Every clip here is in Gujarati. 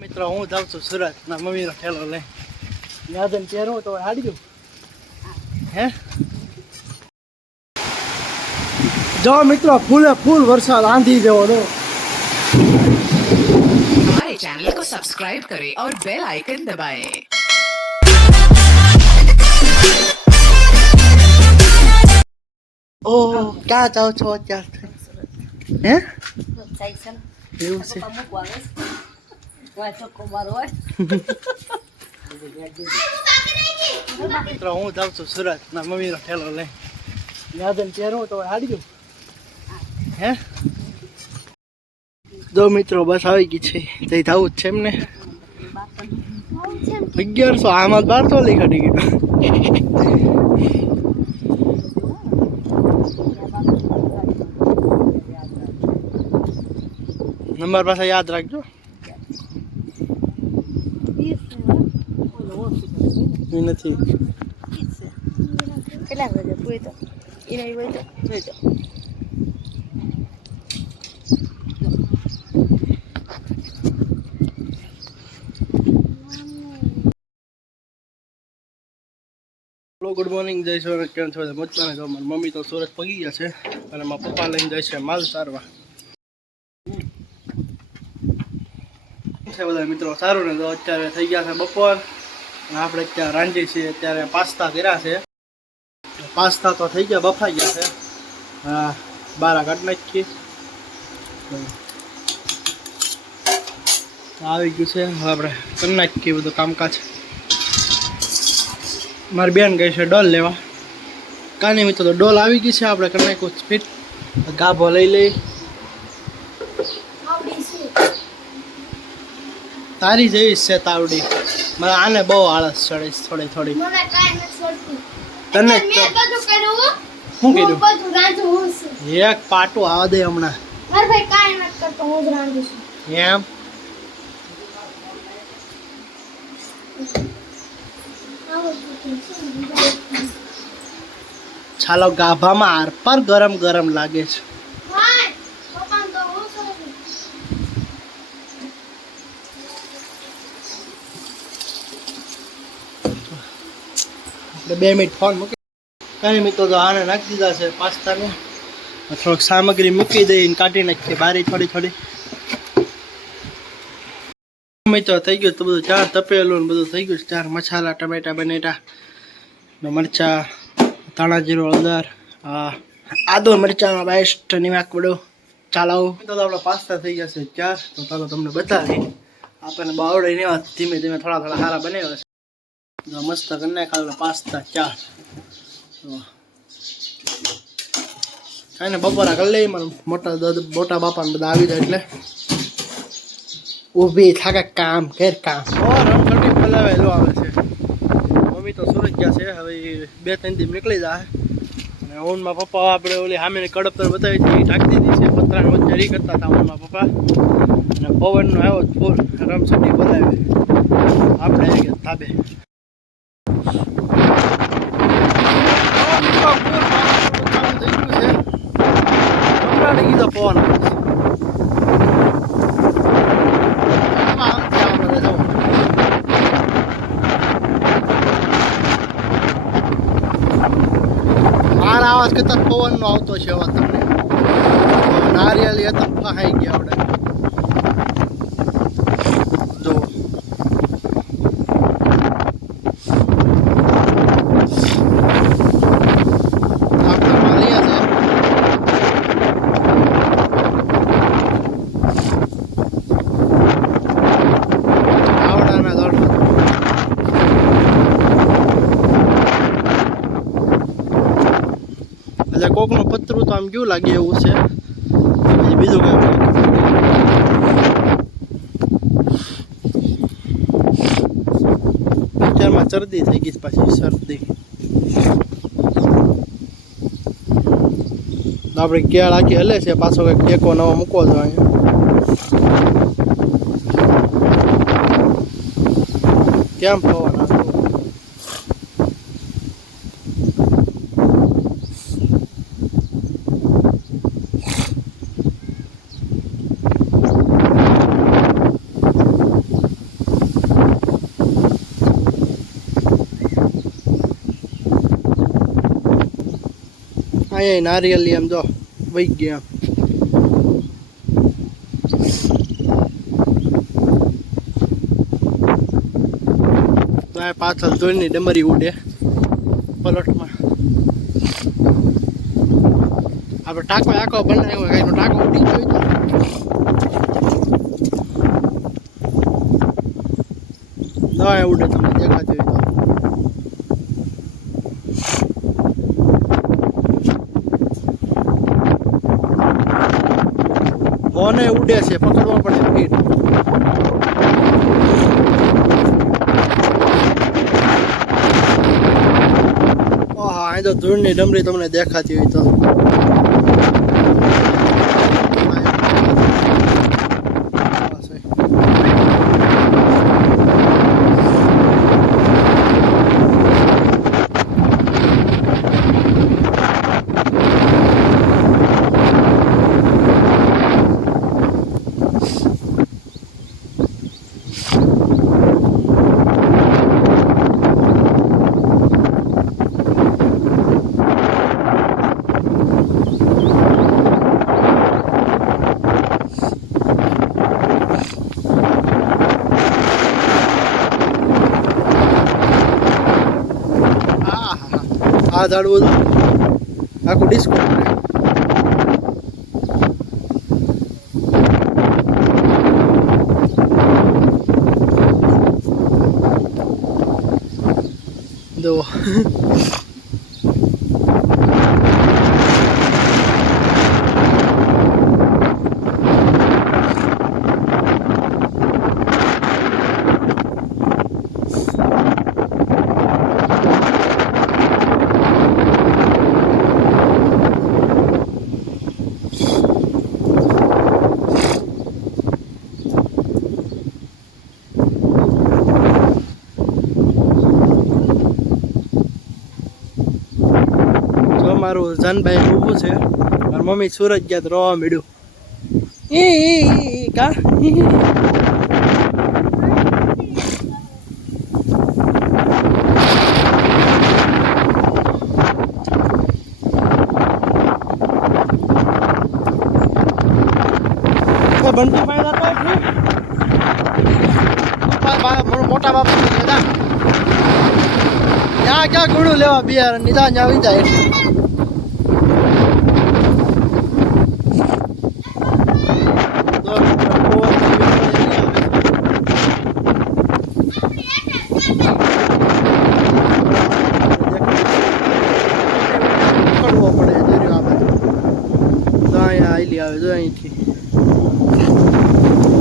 મિત્રો હું જાઉં છું સુરત ના મમ્મીનો ઠેલો લઈ યાદન પહેરું તો હાડી દઉં હે જો મિત્રો ફૂલે ફૂલ વરસાદ આંધી જેવો દો हमारे चैनल को सब्सक्राइब करें और बेल आइकन दबाएं। ઓ ક્યાં જાવ છો અત્યારે હે એવું છે મિત્રો હું જાઉં છું સુરત ના મમ્મીનો ઠેલો લઈ યાદન પહેરું તો હાડી દઉં હે જો મિત્રો બસ આવી ગઈ છે તે જવું જ છે એમને 1100 આમાં 1200 લઈ કાઢી ગયો નંબર પાસે યાદ રાખજો નથી કેટલા વાગે પૂરી તો એને હોય તો જોઈ તો ગુડ મોર્નિંગ જય સુરત કેમ છો મચવાને જો મારી મમ્મી તો સુરત પગી ગયા છે અને મારા પપ્પા લઈને જાય છે માલ સારવા છે બધા મિત્રો સારું ને તો અત્યારે થઈ ગયા છે બપોર અને આપણે અત્યારે રાંધી છીએ અત્યારે પાસ્તા કર્યા છે પાસ્તા તો થઈ ગયા બફાઈ ગયા છે હા બારા કાઢી નાખીએ આવી ગયું છે હવે આપણે કરી નાખીએ બધું કામકાજ મારી બેન ગઈ છે ડોલ લેવા કાની મિત્રો તો ડોલ આવી ગઈ છે આપણે કરી નાખ્યું સ્પીડ ગાભો લઈ લઈ તારી જેવી છે તાવડી મારે આને બહુ આળસ ચડે થોડી થોડી તને શું કીધું એક પાટું આવા દે હમણાં એમ ચાલો ગાભામાં આર પર ગરમ ગરમ લાગે છે આપણે 2 મિનિટ ફોન મૂકી કાંઈ મિત્રો તો આને નાખી દીધા છે પાસ્તાને થોડોક સામગ્રી મૂકી દઈને કાઢી નાખીએ બારી થોડી થોડી મિત્રો થઈ ગયું તો બધું ચાર તપેલું બધું થઈ ગયું ચાર મસાલા ટમેટા બનેટા મરચા ધાણા જીરું હળદર આદુ મરચાનો બેસ્ટ નિમક બધું ચાલાવો તો આપણા પાસ્તા થઈ ગયા છે ચાર તો ચાલો તમને બતાવી આપણને બાવડે નહીં ધીમે ધીમે થોડા થોડા સારા બનાવ્યા છે મસ્ત કરી નાખ્યા પાસ્તા ચાર કાંઈ ને બપોરા કરી લઈએ મને મોટા બાપાને બધા આવી જાય એટલે ઊભી થાકે કામ ઘેર કામ રમખટી બોલાવેલું આવે છે મમ્મી તો સુરત ગયા છે હવે 2-3 દિવસ નીકળી જાય અને ઊનમાં પપ્પા આપણે ઓલી સામે કડપ પર બતાવી હતી ઢાંકી દીધી છે પતરાની વચ્ચે રી કરતા હતા ઊનમાં પપ્પા અને પવનનો આવ્યો ફૂલ રમસટી બોલાવે આપણે આવી ગયા તાબે પવન આવાજ કરતા પવનનો આવતો છે હવે તમને નારિયેળી હતા ફહાઈ ગયા આપણે જો આપણે માલિયા છે આવડાના દળ એટલે કોકનું પતરું તો આમ કેવું લાગે એવું છે બીજું કઈ અત્યારમાં શરદી થઈ ગઈ પાછી શરદી આપણે કેળ આખી હલે છે પાછો કંઈક ટેકો નવો મૂકવો છો અહીંયા કેમ પવન અહીંયા નારિયેલી એમ જો વહી ગયા આમ પાછળ ધોળની ડમરી ઉડે પલટમાં આપણે ટાંકો આખો બનાવ્યો કઈનો ટાંકો ઉડી ગયો તો દવા ઉડે તમને દેખાતી હોય તો ફોને ઉડે છે પકડવા પડે ફીટ અહીં તો ધૂળની ડમરી તમને દેખાતી હોય તો આ ઝાડવું આખું ડિસ્કો દો મારું જાનભાઈ ઊભું છે મારી મમ્મી સુરત ગયા તો રોવા મળ્યું કા બનતી પાય મોટા બાપ ત્યાં ક્યાં ગુડું લેવા બિયાર નિદાન આવી જાય આવે જો અહીંથી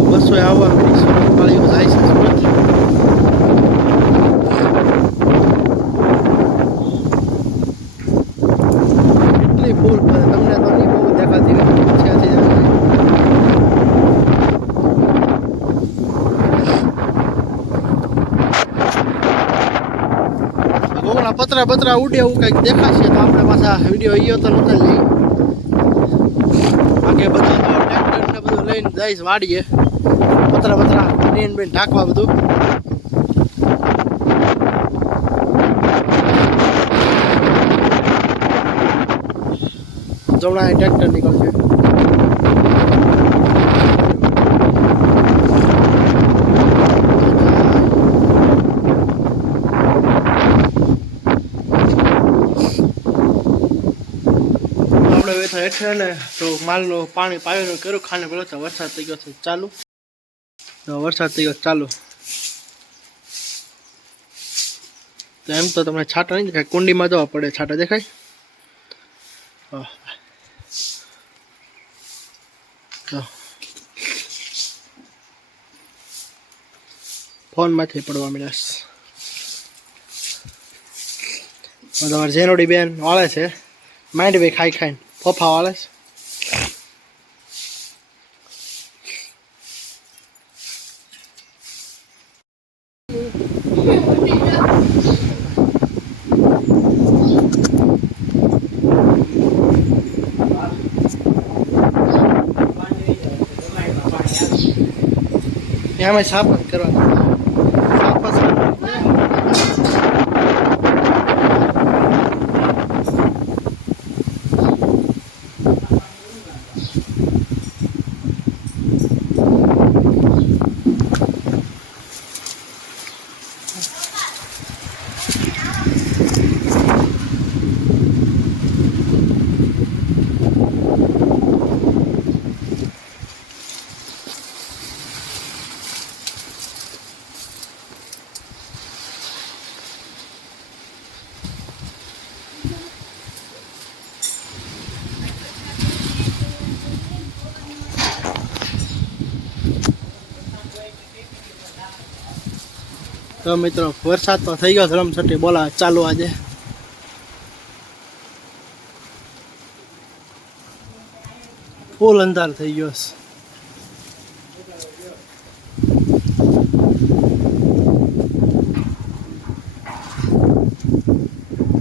બસો આવવા મળી સુરતવાળીઓ જાય છે સુરત એટલી ફૂલ તમને તો નહીં બહુ દેખાતી ત્યાંથી કોકના પતરા બતરા ઉડે એવું કંઈક દેખાશે તો આપણે પાછા વિડીયો ઈયો તો નતા લઈ કે બધા ટ્રેક્ટર ને બધું લઈને જઈશ વાડીએ પતરા બતરા બેન ઢાંકવા બધું જમણા ટ્રેક્ટર નીકળશે હેઠે ને તો માલનું પાણી પાવાનું કર્યું ખાને પેલો તો વરસાદ થઈ ગયો છે ચાલુ તો વરસાદ થઈ ગયો ચાલુ તો એમ તો તમને છાંટા નહીં દેખાય કુંડીમાં જવા પડે છાંટા દેખાય ફોનમાંથી પડવા મળ્યા તમારે જેનોડી બેન વાળે છે માંડ ભાઈ ખાઈ ખાઈને ફોફા વાળે છે એમાં સાફ જ કરવાનું તો મિત્રો વરસાદ તો થઈ ગયો ધરમસટી બોલા ચાલુ આજે ફૂલ અંધાર થઈ ગયો છે.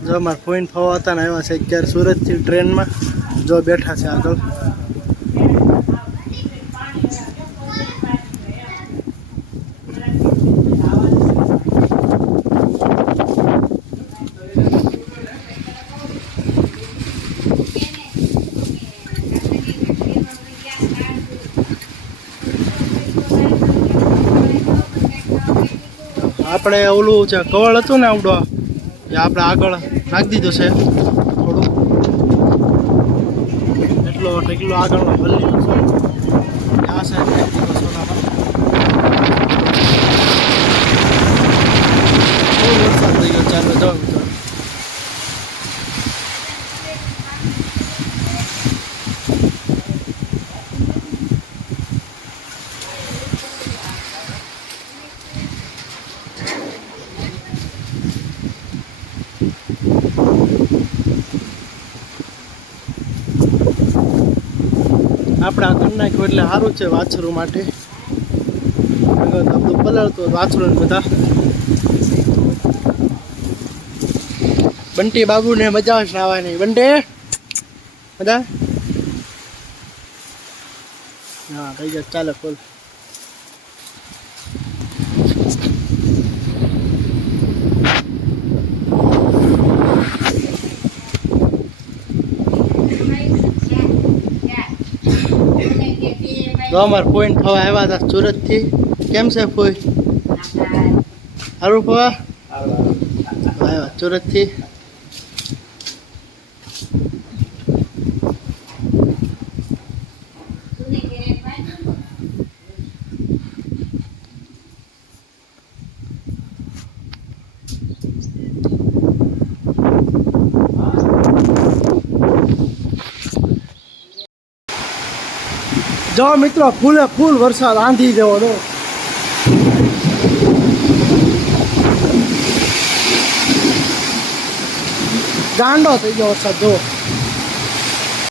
જો અમારા પોઈન્ટ ફવા હતા ને આવ્યા છે અત્યારે સુરતથી ટ્રેનમાં જો બેઠા છે આગળ. આપણે ઓલું છે કવળ હતું ને આવડો એ આપણે આગળ નાખી દીધું છે થોડું એટલો આગળનો ભલી દીધો છે આ સાઈડ નાખી દીધો સોનામાં. બહુ વરસાદ થઈ ગયો ચાલો જાઓ મિત્રો. આપણે આ કરી નાખ્યું એટલે સારું છે વાછરું માટે. અગર આપણું પલળતું વાછરું બધા બંટી બાબુને મજા આવે નાવાની. બંટી બધા હા થઈ જાય ચાલે ફૂલ. તો અમારે પોઈન્ટ ફવા આવ્યા હતા સુરતથી. કેમ છે ફોઈ? સારું ફવા આવ્યા સુરતથી. જો મિત્રો ફૂલે ફૂલ વરસાદ આંધી જેવો તો ગાંડો થઈ ગયો વરસાદ જો.